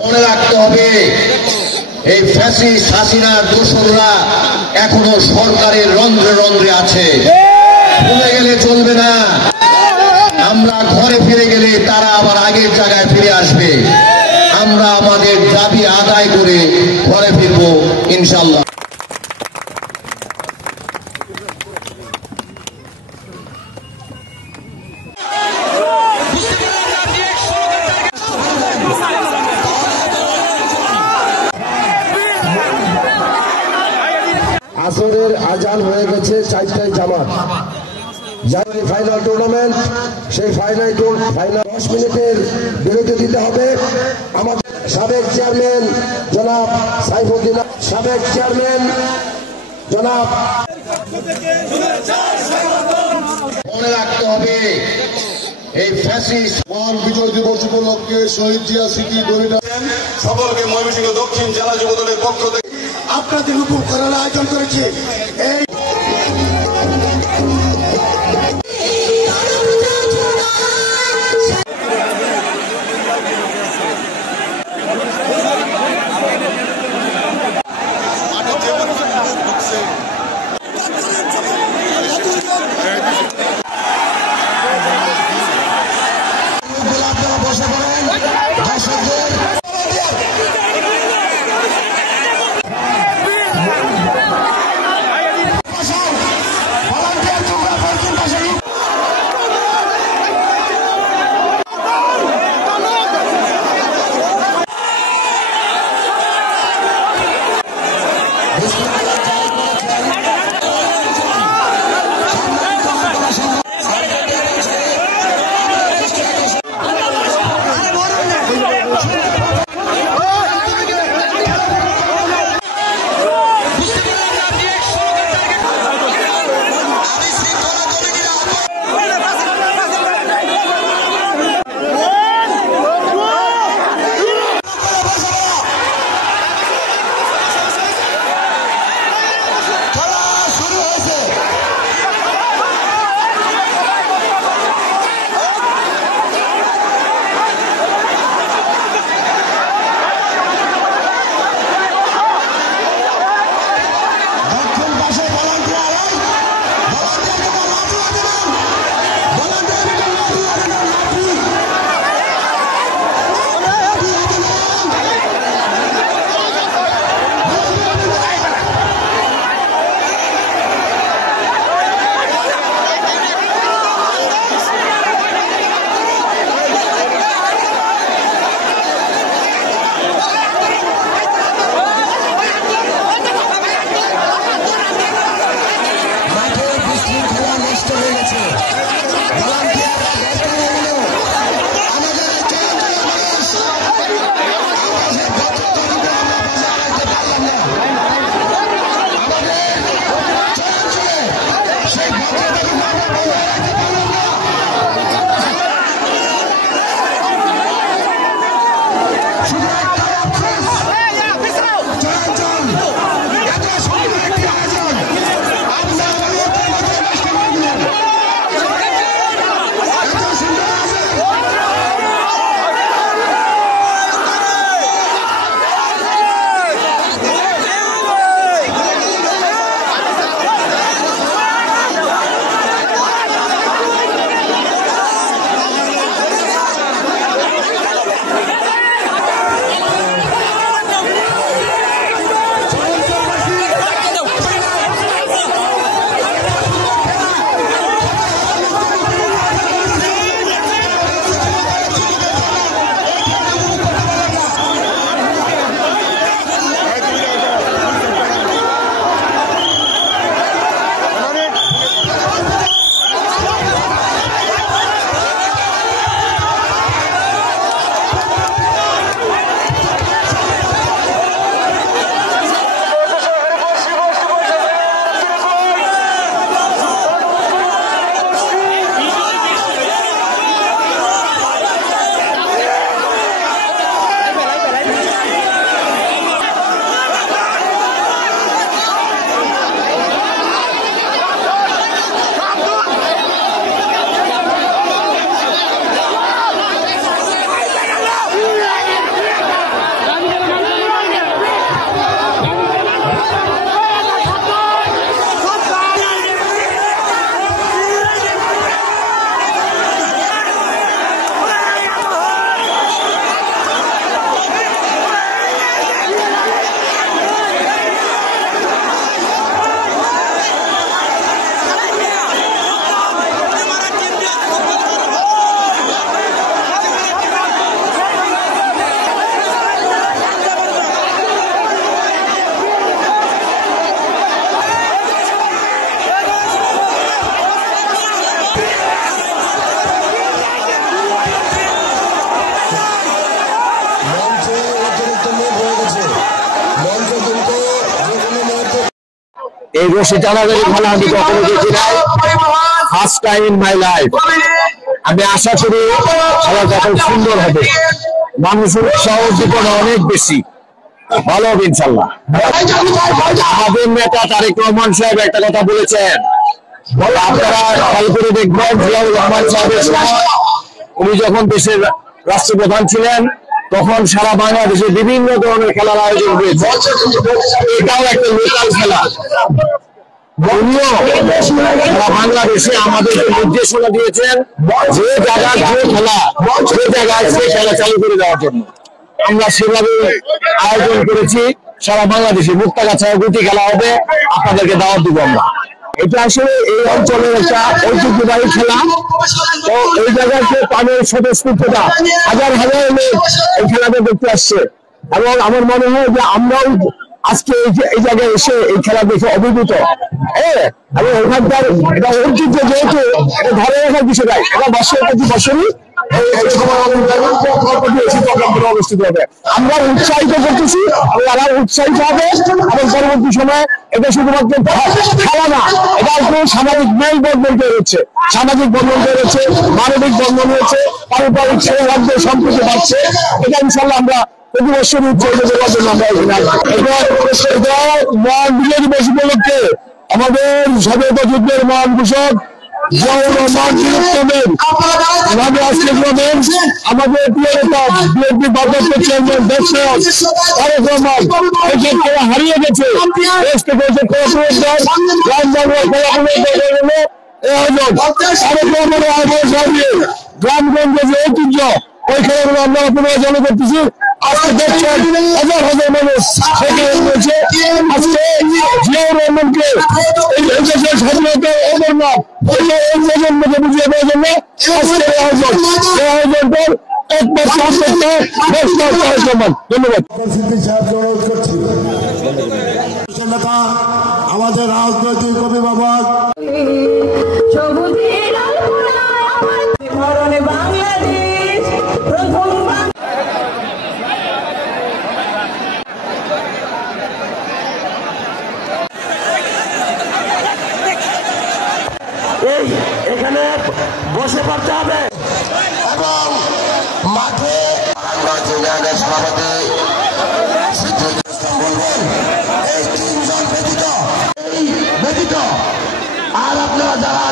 মনে রাখতে হবে এই ফ্যাসিস্ট হাসিনার দোসররা এখনো সরকারের রন্ধ্রে রন্ধ্রে আছে, ভুলে গেলে চলবে না। আমরা ঘরে ফিরে গেলে তারা আবার আগের জায়গায় ফিরে আসবে। আমরা আমাদের দাবি আদায় করে ঘরে ফিরবো ইনশাআল্লাহ। আসরের আজান হয়ে গেছে, 4টায় জামাত। যাই ফাইনাল টুর্নামেন্ট, সেই ফাইনাল 10 মিনিটের বিরতি দিতে হবে। আমাদের সাবেক চেয়ারম্যান জনাব সাইফুদ্দিন, সাবেক চেয়ারম্যান জনাব। মনে রাখতে হবে এই ফ্যাসিস্ট মহান বিজয় দিবস উপলক্ষে শহীদ জিয়া স্মৃতি দড়িটা সকলকে ময়মনসিংহ দক্ষিণ জেলা যুব দলের পক্ষ থেকে আপনাদের উপকরণ আয়োজন করেছি। এই এই রশি টানাটানি খেলা আমি কখনো দেখি নাই, first time in my life. আমি আশা করি খেলাটা খুব সুন্দর হবে, মানুষের উৎসাহ উদ্দীপনা অনেক বেশি, ভালো হবে ইনশাল্লাহ। আমাদের নেতা তারেক রহমান সাহেব একটা কথা বলেছেন, আপনারা খেয়াল করে দেখবেন, জিয়াউর রহমান সাহেবের সময় উনি যখন দেশের রাষ্ট্রপ্রধান ছিলেন তখন সারা বাংলাদেশে বিভিন্ন ধরনের খেলার আয়োজন হয়েছে, এটাও একটা লোকাল খেলা। উনিও সারা বাংলাদেশে আমাদেরকে নির্দেশনা দিয়েছেন যে জায়গায় যে খেলা, যে জায়গায় সে খেলা চালু করে দেওয়ার জন্য। আমরা সেভাবে আয়োজন করেছি সারা বাংলাদেশে। মুক্তাগাছায় গুটি খেলা হবে, আপনাদেরকে দাওয়াত দিব আমরা। এটা আসলে এই অঞ্চলের একটা ঐতিহ্যবাহী খেলা। তো এই জায়গাতে পানের স্বতঃস্ফূর্ততা, হাজার হাজার লোক এই খেলাটা দেখতে আসছে, এবং আমার মনে হয় যে আমরাও আজকে এই জায়গায় এসে এই খেলা দেখে অভিভূত। এবং ওখানকার এটা ঐতিহ্য, যেহেতু এটা ধরে রাখার বিষয় নাই, এটা বছরের প্রতি বছরই অনুষ্ঠিত হবে। আমরা উৎসাহিত করতেছি, আমরা উৎসাহিত হবে, এবং পরবর্তী সময়ে এটা শুধুমাত্র খেলা না, এটা একটু সামাজিক মেল বন্ধন তৈরি হচ্ছে, সামাজিক বন্ধন তৈরি হচ্ছে, মানবিক বন্ধন হচ্ছে, পারিবারিক সৌহার্দ্য সম্প্রীতি বাড়ছে। এটা ইনশাল্লাহ আমরা প্রতি বছর উৎসাহিত করার জন্য আমরা এটা মহান বিজয় দিবস উপলক্ষে আমাদের স্বাধীনতা যুদ্ধের মহান ঘোষক জিয়াউর রহমান আমাদের প্রিয় নেতা বিএনপি ভারপ্রাপ্ত চেয়ারম্যান তারেক রহমান হারিয়ে গেছে। গ্রামগঞ্জের যে ঐতিহ্য, ওই খেলাগুলো আমরা পুনরায় চালু করতেছি। আজকে দেখছেন হাজার হাজার মানুষ সেখানে রয়েছে। আজকে জিয়াউর রহমানকে এই দেশের স্বাধীনতার অমরনাথ এই প্রজন্মকে বুঝিয়ে দেওয়ার জন্য আজকের এই আয়োজন, এই আয়োজনটার একমাত্র উদ্যোক্তা তারেক রহমান। ধন্যবাদ। অনুরোধ করছি নেতা আমাদের রাজনৈতিক অভিভাবক বাংলাদেশ প্রথম এখানে বসে পড়তে হবে, এবং মাঠে ইউনিয়নের সভাপতি বলবেন এই 3 জন ব্যতীত আর আপনারা যারা